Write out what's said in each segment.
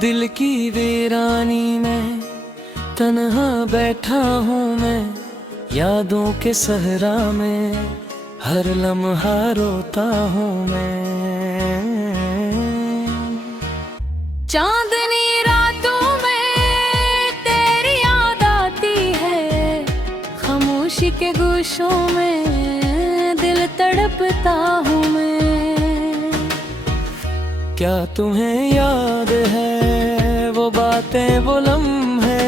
दिल की वीरानी में तन्हा बैठा हूँ मैं, यादों के सहरा में हर लम्हा रोता हूँ मैं। चांदनी रातों में तेरी याद आती है, खामोशी के गुशों में दिल तड़पता हूँ मैं। क्या तुम्हें याद है वो बातें, वो लम्हे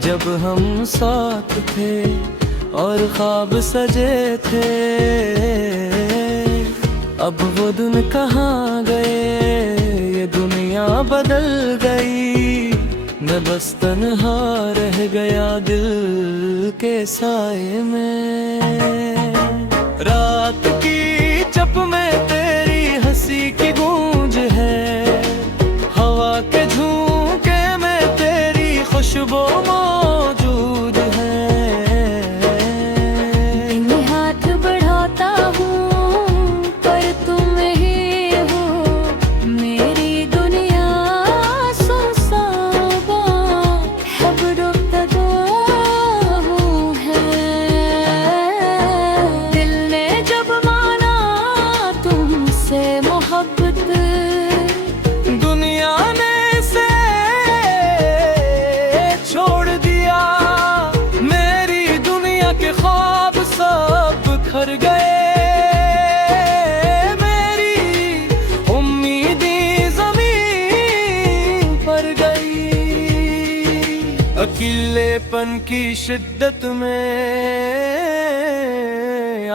जब हम साथ थे और ख्वाब सजे थे? अब वो दिन कहाँ गए, ये दुनिया बदल गई, मैं बस तन्हा रह गया दिल के साए में। रात की चप में तेरी हंसी की गूंज है, हवा के झोंके में तेरी खुशबू मौजूद है। मैं हाथ बढ़ाता हूँ पर तुम ही हो, मेरी दुनिया सुनसाबा खबरों है। दिल ने जब माना तुमसे मोहब्बत, दुनिया ने से छोड़ दिया, मेरी दुनिया के ख्वाब सब बिखर गए, मेरी उम्मीदें ज़मीन पर गई। अकेलेपन की शिद्दत में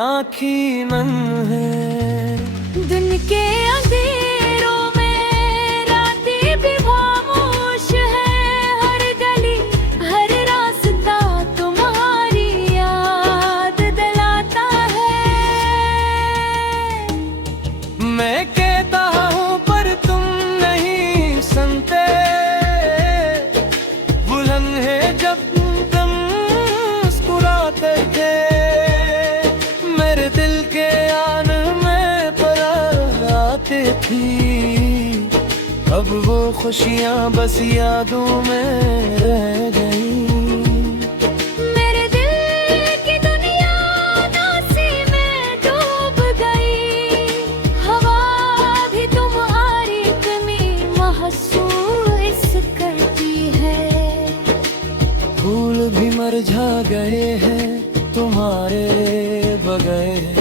आँखी नम है, दिन के अंधेरों में रातें भी खामोश है, हर गली हर रास्ता तुम्हारी याद दिलाता है। मैं कहता हूँ पर तुम नहीं सुनते, बुलंद है जब तुम मुस्कुराते थे, मेरे दिल के आन में पर आती थी। अब वो खुशियाँ बस यादों में रह गई। मेरे दिल की दुनिया नासी में डूब गई, हवा भी तुम्हारी कमी महसूस करती है। फूल भी मरझा गए हैं तुम्हारे बगैर,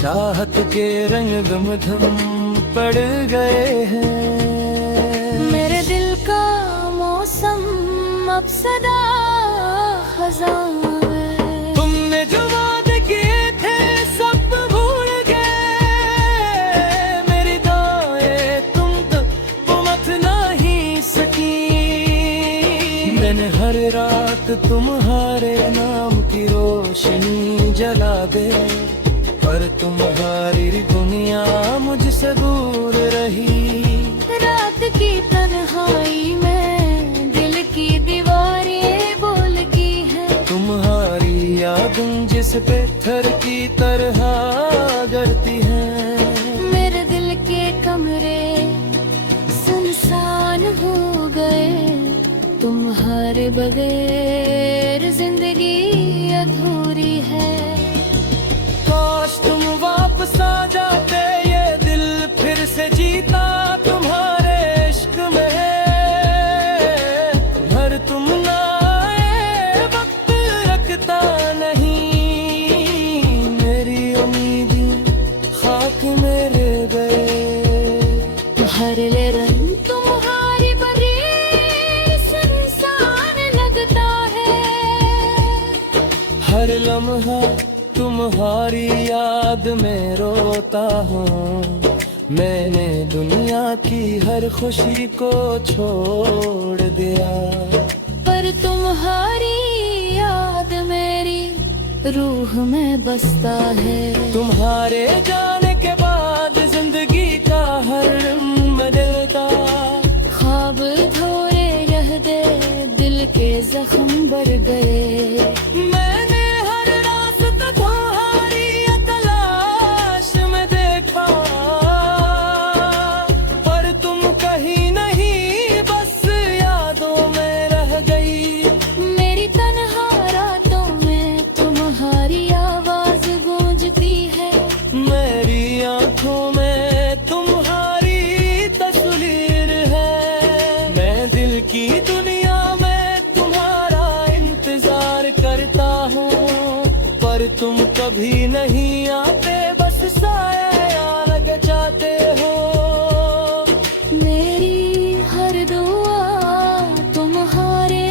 चाहत के रंग गमगम पड़ गए हैं। मेरे दिल का मौसम अब सदा खज़ां है। तुमने जो वादे किए थे सब भूल गए, मेरी दुआएं तुम तक पहुंच नहीं सकी। मैंने हर रात तुम्हारे नाम की रोशनी जला दे, पर तुम्हारी दुनिया मुझसे दूर रही। रात की तन्हाई में दिल की दीवारें बोल की है, तुम्हारी यादें जिस पत्थर की तरह गरती हैं। मेरे दिल के कमरे सुनसान हो गए, तुम्हारे बगैर जिंदगी अधूरी है। काश तुम वापस आ जाते, ये दिल फिर से जीता तुम्हारे इश्क में। घर तुम ना आए वक्त रखता नहीं, मेरी उम्मीदें खाक में रह गए। हर ले रंग तुम्हारी बड़ी सुनसान लगता है, हर लम्हा तुम्हारी याद में रोता हूँ। मैंने दुनिया की हर खुशी को छोड़ दिया, पर तुम्हारी याद मेरी रूह में बसता है। तुम्हारे जाने के बाद जिंदगी का हर रंग बदलता, ख्वाब धोरे रह दे दिल के जख्म बढ़ गए। मैंने हर रास्ता तुम्हारी तलाश में देखा, पर तुम कहीं नहीं पर तुम कभी नहीं आते, बस साया लग जाते हो। मेरी हर दुआ तुम्हारे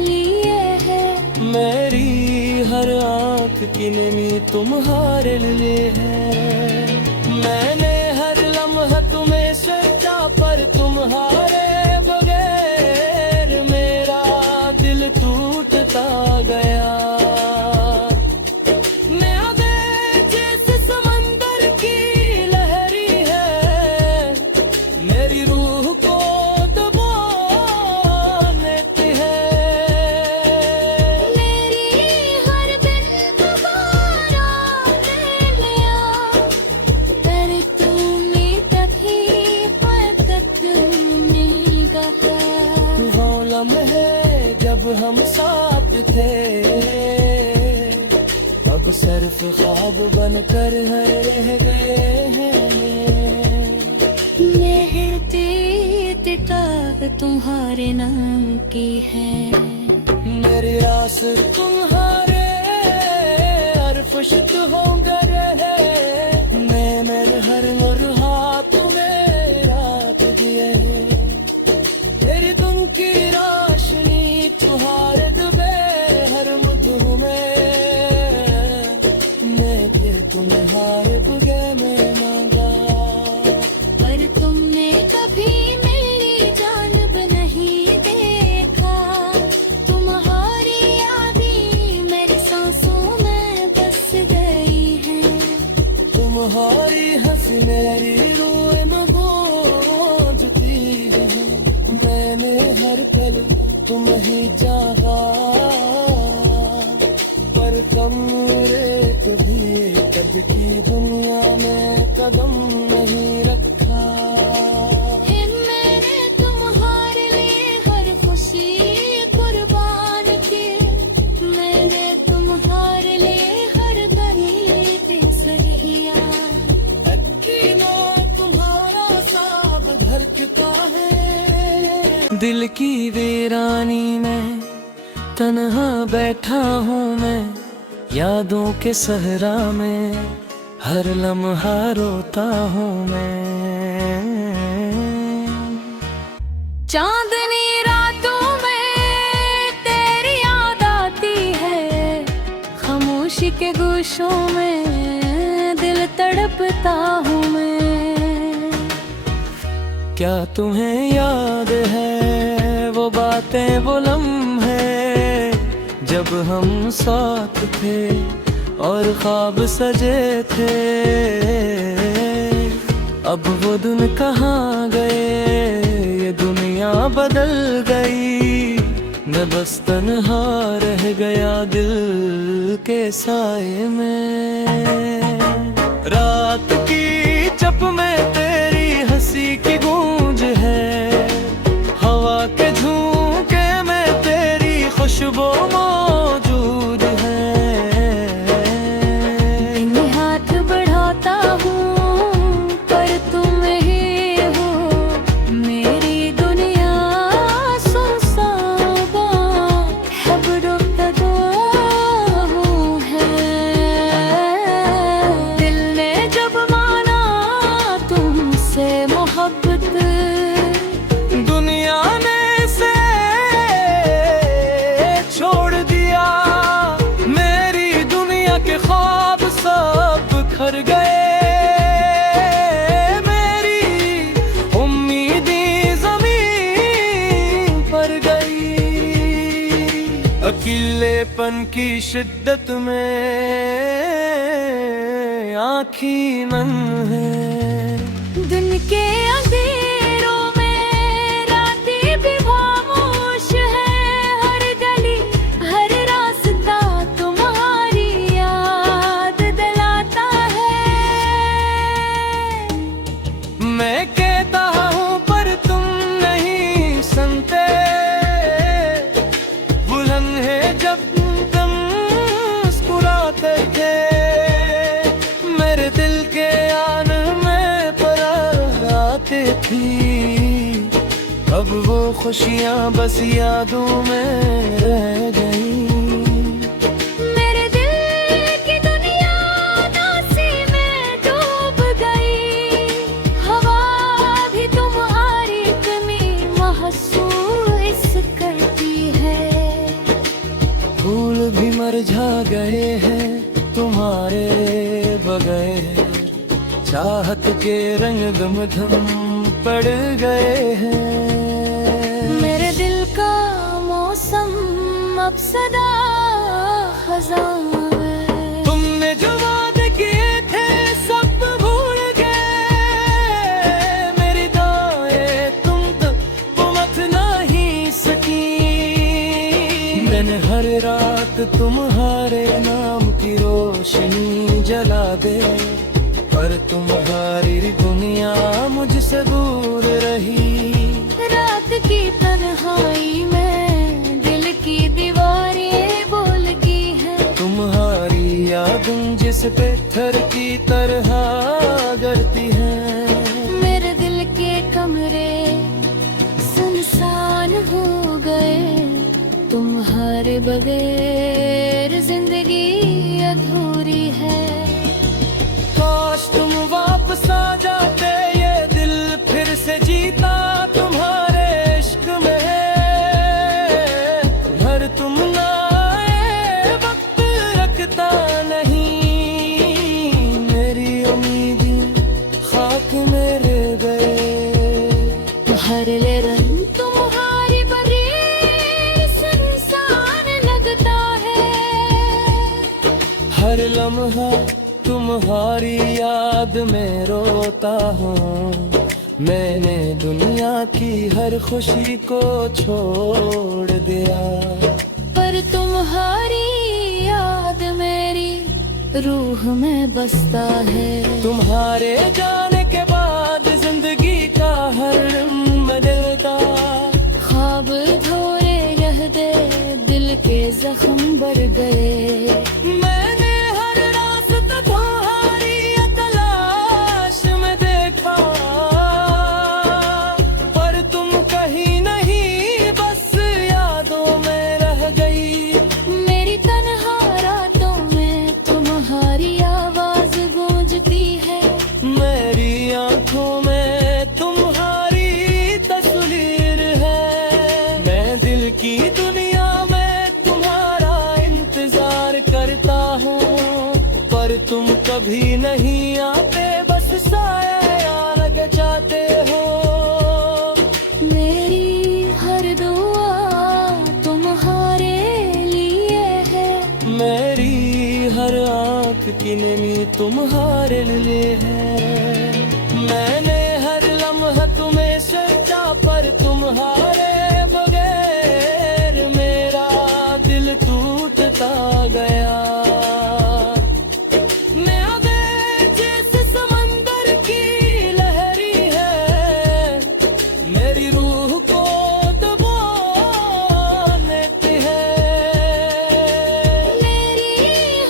लिए है, मेरी हर आँख की नमी तुम्हारे लिए है। मैंने हर लम्हा तुम्हें सोचा, पर तुम्हारे बगैर मेरा दिल टूटता गया। जब हम साथ थे, अब सिर्फ ख्वाब बनकर रह गए हैं। मेहंदी तुम्हारे नाम की है, मेरी रास तुम्हारे अरफशत होंगे रहे। मैं मेरे हर मुरहा तुम्हें रात दिए, तेरी तुम की रोशनी तुम्हारे दुबे हर मुझ में। मैं फिर तुम्हारे बुगे में मांगा, पर तुमने कभी मेरी जानब नहीं देखा। तुम्हारी यादें मेरी सांसों में बस गई हैं, तुम्हारी हंसी मेरी रूह में गूंजती है। मैंने हर पल तुम ही चाहा, पर कमरे कभी कब की दुनिया में कदम नहीं रखा। मैंने तुम्हारे लिए हर खुशी कुर्बान की, मैंने तुम्हारे लिए हर दर्द सहिया। तुम्हारा साब धड़कता है, दिल की वीरानी में तन्हा बैठा हूँ मैं। यादों के सहरा में हर लम्हा रोता हूँ मैं। चांदनी रातों में तेरी याद आती है, खामोशी के गोशों में दिल तड़पता हूँ मैं। क्या तुम्हें याद है वो बातें, वो लम्हे जब हम साथ थे और ख्वाब सजे थे। अब वो दिन कहाँ गए, ये दुनिया बदल गई। मैं बस तन्हा रह गया दिल के साए में। रात की चप में तेरी हंसी की गूंज है, हवा के झोंके में तेरी खुशबू मौजूद है। मैं हाथ बढ़ाता हूँ पर तुम ही हो, मेरी दुनिया सुनसाबा खबरों का दो है। दिल ने जब माना तुमसे मोहब्बत, दुनिया ने से छोड़ दिया। मेरी दुनिया के ख्वाब सब खर गए। मेरी उम्मीदें ज़मीन पर गई। अकेलेपन की शिद्दत में आँखी नम है। दिन के अंधेरों में रातें भी खामोश है। हर गली हर रास्ता तुम्हारी याद दिलाता है। मैं कहता हूँ पर तुम नहीं सुनते। बुलंद है जब तुम मुस्कुराते थे, मेरे दिल के आन में पर आती थी। अब वो खुशियाँ बस यादों में रह गई। मेरे दिल की तुम्हारे बगैर चाहत के रंग गमगम पड़ गए हैं। मेरे दिल का मौसम अब सदा खज़ां है। तुमने जो वादे किए थे सब भूल गए, मेरी दुआएं तुम तो पहुंच नहीं सकी। मैंने हर रात तुम्हारे नाम की रोशनी जला दे, पर तुम्हारी दुनिया मुझसे दूर रही। रात की तन्हाई में दिल की दीवारें बोल गई हैं। तुम्हारी यादें जिस पे थर की तरह गरती हैं। मेरे दिल के कमरे सुनसान हो गए, तुम्हारे बगैर जिंदगी अधूरी है। काश तुम वापस आ जाते, ये दिल फिर से जीता तुम्हारे इश्क में। घर तुम ना आए वक्त रखता नहीं, मेरी उम्मीदें खाक में रह गए। हर ले रंग तुम्हारी बगैर सुनसान लगता है। हर लम्हा तुम्हारी याद में रोता हूँ। मैंने दुनिया की हर खुशी को छोड़ दिया, पर तुम्हारी याद मेरी रूह में बसता है। तुम्हारे जाने के बाद जिंदगी का हर बदलता। ख्वाब धोरे रह दे, दिल के जख्म बढ़ गए। मैंने हर रास्ता तुम्हारी तलाश में देखा, पर तुम कहीं नहीं, बस यादों में रह गई। मेरी तन्हा रातों में तुम्हारी आवाज गूंजती है। मेरी आंखों में तुम्हारी तस्वीर है। मैं दिल की दुनिया में तुम्हारा इंतजार करता हूँ, पर तुम कभी नहीं आते, बस साया लग जाते हो। मेरी हर दुआ तुम्हारे लिए है। मेरी हर आँख की नमी तुम्हारे लिए है। मैंने हर लम्हा तुम्हें सोचा, पर तुम्हारे बगैर मेरा दिल टूटता गया। मैं अगर जैसे समंदर की लहरी है, मेरी रूह को दबा लेती है। मेरी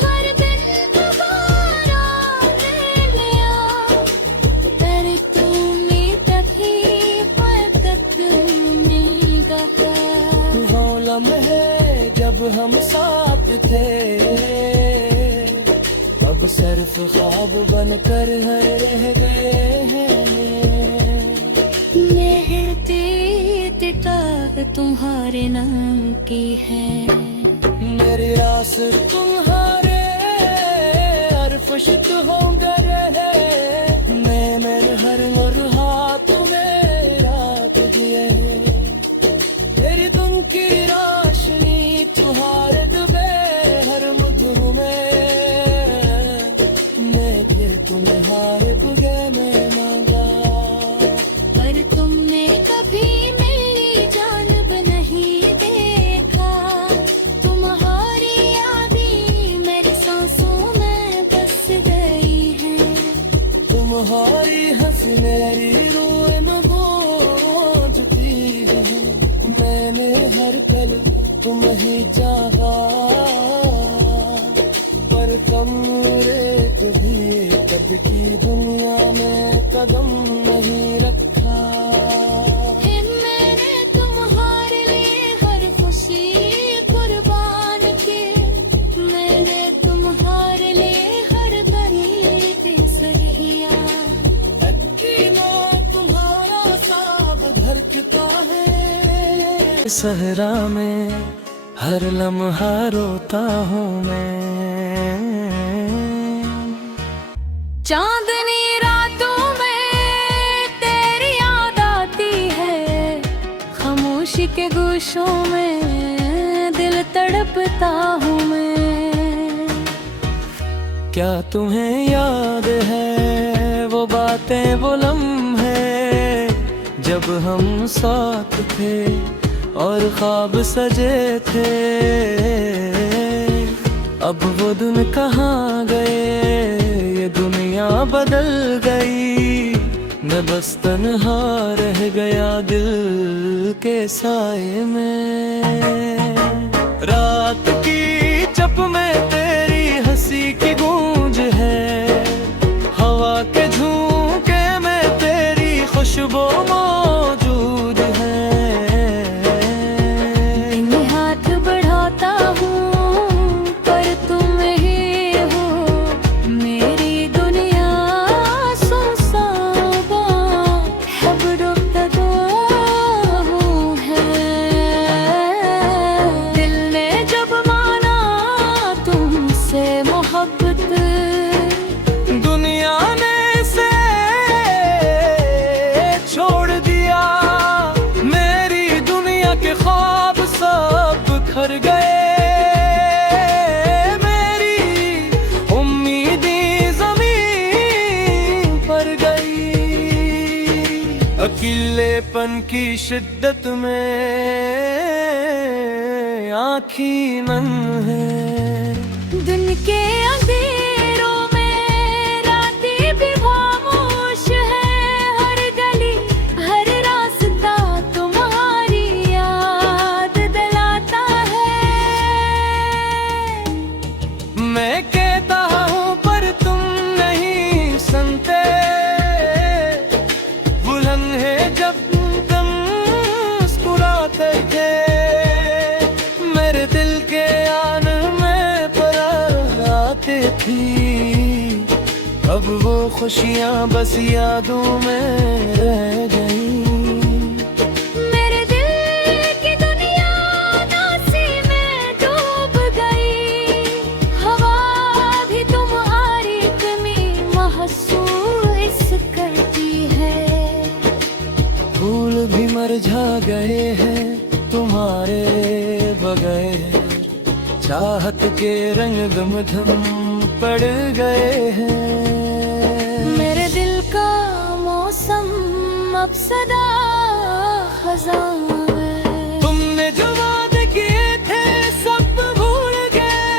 हर दिन दोबारा ले लिया, पर तुम्हें तभी फकत नहीं कहा। वो लम्हे जब हम साथ थे, अब सिर्फ ख्वाब बनकर रह गए हैं। मेहती किताब तुम्हारे नाम की है। मेरी आस तुम्हारे अरफश होंगे रहे। मैं मेरे हर हाथ में रात दिए, तेरी तुम की रोशनी तुम्हारे डूबे हर मुझ में। मैं फिर तुम्हारे बुगे में मांगा, पर तुमने कभी मेरी जानब नहीं देखा। तुम्हारी यादें मेरे सांसों में बस गई हैं। तुम्हारी हंसी मेरी रूह में गूंजती है। मैंने हर पल तुम ही चाहा, पर कमरे कभी कद की दुनिया में कदम नहीं रखा। फिर मैंने तुम्हारे लिए हर खुशी कुर्बान की। मैंने तुम्हारे लिए हर दर्द सहिया। तुम्हारा साब धड़कता है। सहरा में हर लम्हा रोता हूँ मैं। चांदनी रातों में तेरी याद आती है, खामोशी के गोशों में दिल तड़पता हूँ मैं। क्या तुम्हें याद है वो बातें, वो लम्हे जब हम साथ थे और ख्वाब सजे थे। अब वो दिन कहाँ गए, ये दुनिया बदल गई, मैं बस तन्हा रह गया दिल के साए में। रात की चप में तेरी हंसी की गूंज है, हवा के झोंके में तेरी खुशबू मौजूद है। मैं हाथ बढ़ाता हूँ पर तुम ही हो, मेरी दुनिया सुनसाबा अब रुकता है। दिल ने जब माना तुमसे मोहब्बत, दुनिया ने से छोड़ दिया, मेरी दुनिया के ख्वाब सब बिखर गए। मेरी उम्मीदें ज़मीन पर गई, अकेलेपन की शिद्दत में आँखी नम है। दिन के अंधेरों में रातें भी खामोश है, हर गली हर रास्ता तुम्हारी याद दिलाता है। मैं कहता हूँ पर तुम नहीं सुनते, बुलंद है जब तुम मुस्कुराते थे, मेरे दिल के आन में पर आते थी। अब वो खुशियाँ बस यादों में रह गई। मेरे दिल की दुनिया उदासी में डूब गई, हवा भी तुम्हारी कमी महसूस करती है। फूल भी मरझा गए हैं तुम्हारे बगैर, चाहत के रंग गमगम पड़ गए हैं। मेरे दिल का मौसम अब सदा खज़ां है। तुमने जो वादे किए थे सब भूल गए,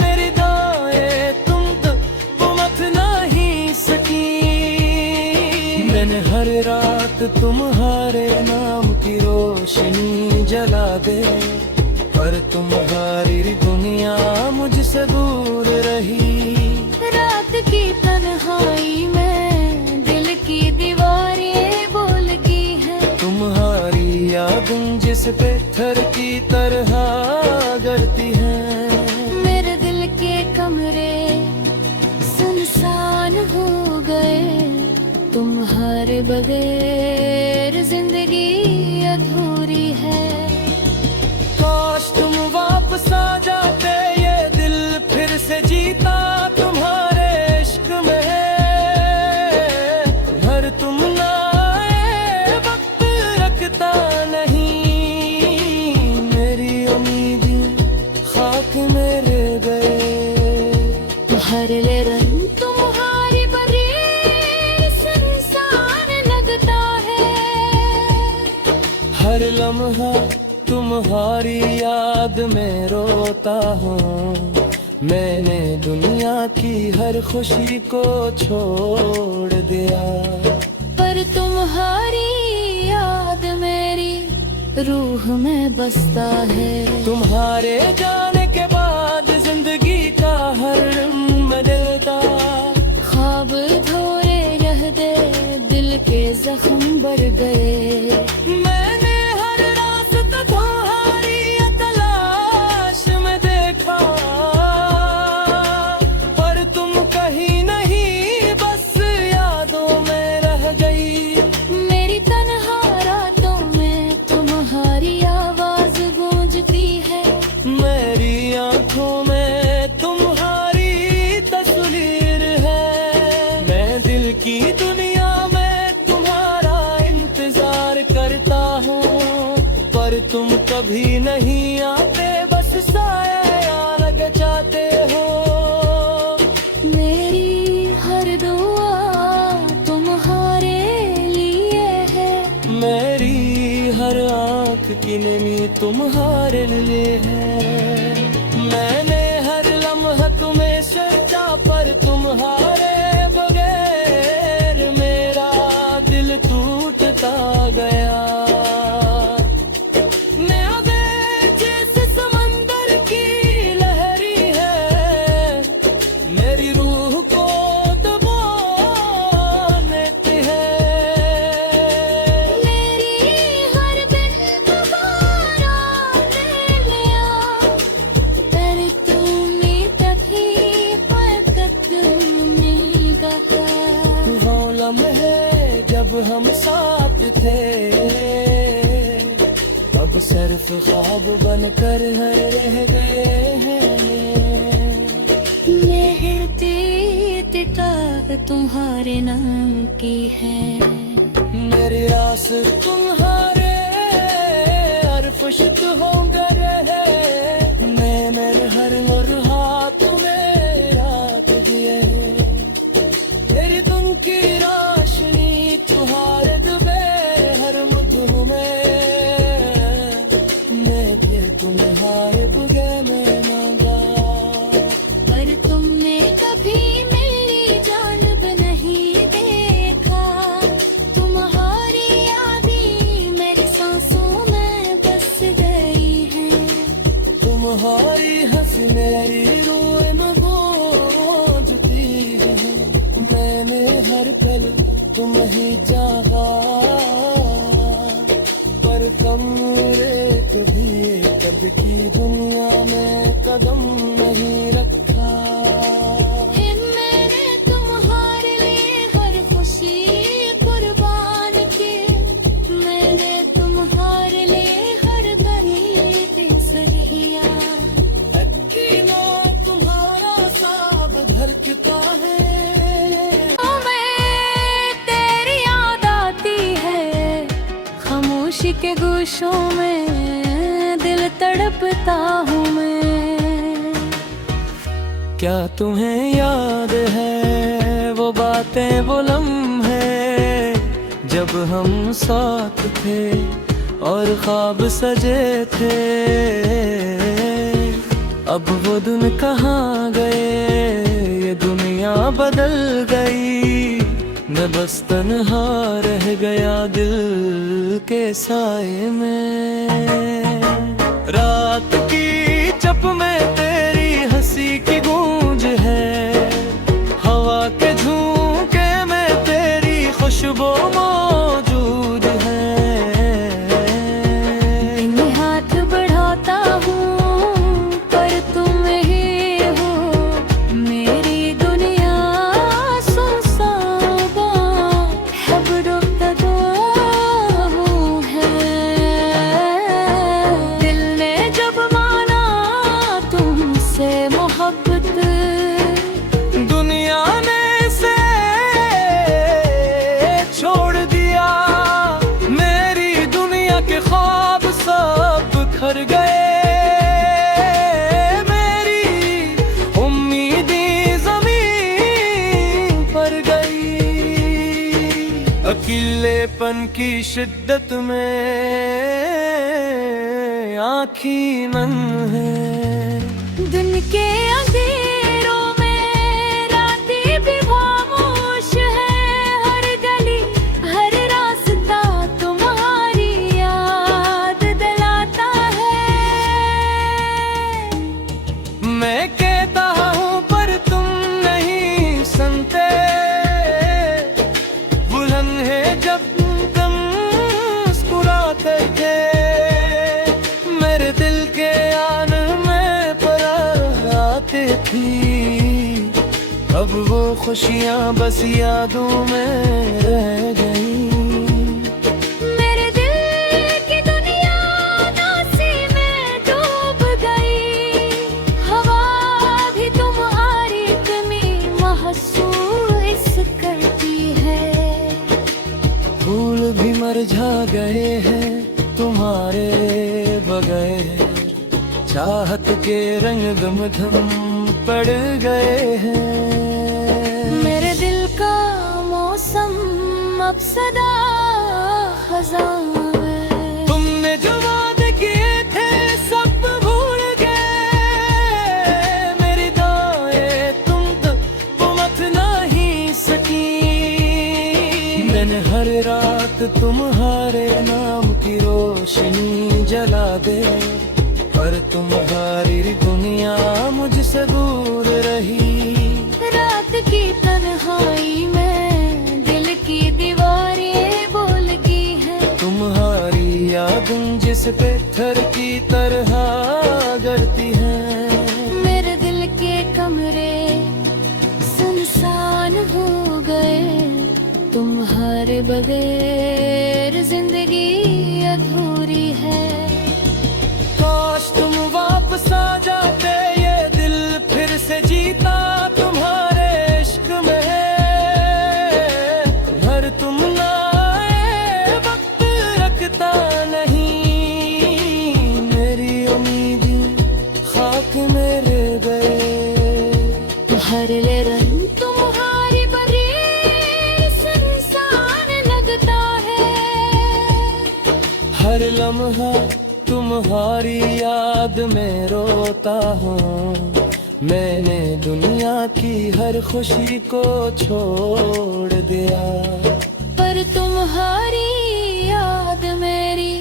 मेरी दुआएं तुम तो पुमत नहीं सकी। मैंने हर रात तुम्हारे नाम की रोशनी जला दे, पर तुम्हारी दुनिया मुझसे दूर रही। रात की तन्हाई में दिल की दीवारें बोल गई हैं, तुम्हारी यादें जिस पत्थर की तरह गरती हैं। मेरे दिल के कमरे सुनसान हो गए, तुम्हारे बगैर जिंदगी अधूरी है। काश तुम वापस आ जाते, ये दिल फिर से जीता तुम्हारे इश्क में। घर तुम ना आए वक्त रखता नहीं, मेरी उम्मीदें खाक में रह गए। हर ले रंग तुम्हारी बरी इंसान लगता है, हर लम्हा तुम्हारी याद में रोता हूँ। मैंने दुनिया की हर खुशी को छोड़ दिया, पर तुम्हारी याद मेरी रूह में बसता है। तुम्हारे जाने के बाद जिंदगी का हर रंग बदलता, ख्वाब धोरे रह दे, दिल के जख्म बढ़ गए। मैंने हर रास्ता तुम्हारी तलाश में देखा, पर तुम कहीं नहीं बस यादों में रह गई। मेरी तन्हा रातों में तुम्हारी आवाज गूंजती है, मेरी नहीं आते, बस साए लग जाते हो। मेरी हर दुआ तुम्हारे लिए है, मेरी हर आँख की नमी तुम्हारे लिए है। मैंने हर लम्हा तुम्हें सोचा, पर तुम्हारे बगैर मेरा दिल टूटता गया। नैवे जैसे समंदर की लहरी है, मेरी रूह को दबाने है। मेरी हर दिन तुम्हारा ले लिया, पर तुम्हें तभी फकत मिल गया। वो लम्हे जब हम साथ थे, अब सिर्फ ख्वाब बनकर रह गए हैं। मेहती किताब तुम्हारे नाम की है, मेरी आस तुम्हारे अरफशत होंगे रहे। मैंने हर हाथ में रात दिए, तेरी तुम की रोशनी तुम्हारे दुबे हर मुझ में। मैं फिर तुम्हारे बुगे में मांगा, पर तुमने कभी मेरी जानब नहीं देखा। तुम्हारी यादें मेरी सांसों में बस गई हैं, तुम्हारी हंसी मेरी रूह में गूंजती है। मैंने हर पल तुम ही चाहा, पर कमरे कभी कद की दुनिया में कदम नहीं रखा। मैंने तुम्हारे लिए हर खुशी कुर्बान की, मैंने तुम्हारे लिए हर दर्द सहिया। अकीलों तुम्हारा साब धड़कता है, तेरी याद आती है, खामोशी के गोशों में दिल तड़पता हूँ मैं। क्या तुम्हें याद है वो बातें, वो लम्हे जब हम साथ थे और ख्वाब सजे थे। अब वो दिन कहाँ गए, ये दुनिया बदल गई। मैं बस तन्हा रह गया दिल के साए में। रात की चप में तेरी हंसी की गूंज है, हवा के झोंके में तेरी खुशबू मौजूद है। मैं हाथ बढ़ाता हूँ, पर तुम ही हो मेरी दुनिया। सुनसाबा खबरों का दुआ है, दिल ने जब माना तुमसे मोहब्बत। दुनिया ने से छोड़ दिया, मेरी दुनिया के ख्वाब सब खर गए। मेरी उम्मीदें ज़मीन पर गई, अकेलेपन की शिद्दत में आँखी नम है। दिन के अंधेरों में रातें भी खामोश है, हर गली हर रास्ता तुम्हारी याद दिलाता है। मैं कहता हूँ पर तुम नहीं सुनते, बुलंद है जब तुम मुस्कुराते थे। मेरे दिल के आन में पर आती थी, अब वो खुशियाँ बस यादों में रह गई। मेरे दिल की दुनिया उदासी में डूब गई, हवा भी तुम्हारी कमी महसूस करती है। फूल भी मरझा गए हैं तुम्हारे बगैर चाहत के रंग गमगम पड़ गए हैं। मेरे दिल का मौसम अब सदा खज़ां है। तुमने जो वादे किए थे सब भूल गए, मेरी दुआएं तुम तो पुमत नहीं सकी। मैंने हर रात तुम्हारे नाम की रोशनी जला दे, पर तुम्हारी दुनिया मुझसे दूर रही। रात की तन्हाई में दिल की दीवारें बोल गई है। तुम्हारी याद जिस पे थर की तरह गरती है। मेरे दिल के कमरे सुनसान हो गए, तुम्हारे बगैर जिंदगी अधूरी है। काश तुम वापस आ जाते, ये दिल फिर से जीता तुम्हारे इश्क में। घर तुम ना आए वक्त रखता नहीं, मेरी उम्मीदें खाक मेरे गए। हर ले रंग तुम्हारी बरी सुनसान लगता है। हर लम्हा तुम्हारी याद में रोता हूँ। मैंने दुनिया की हर खुशी को छोड़ दिया, पर तुम्हारी याद मेरी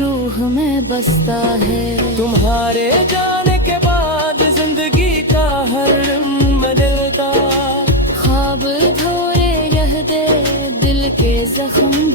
रूह में बसता है। तुम्हारे जाने के बाद जिंदगी का हर रंग बदलता। ख्वाब धोरे रह दे, दिल के जख्म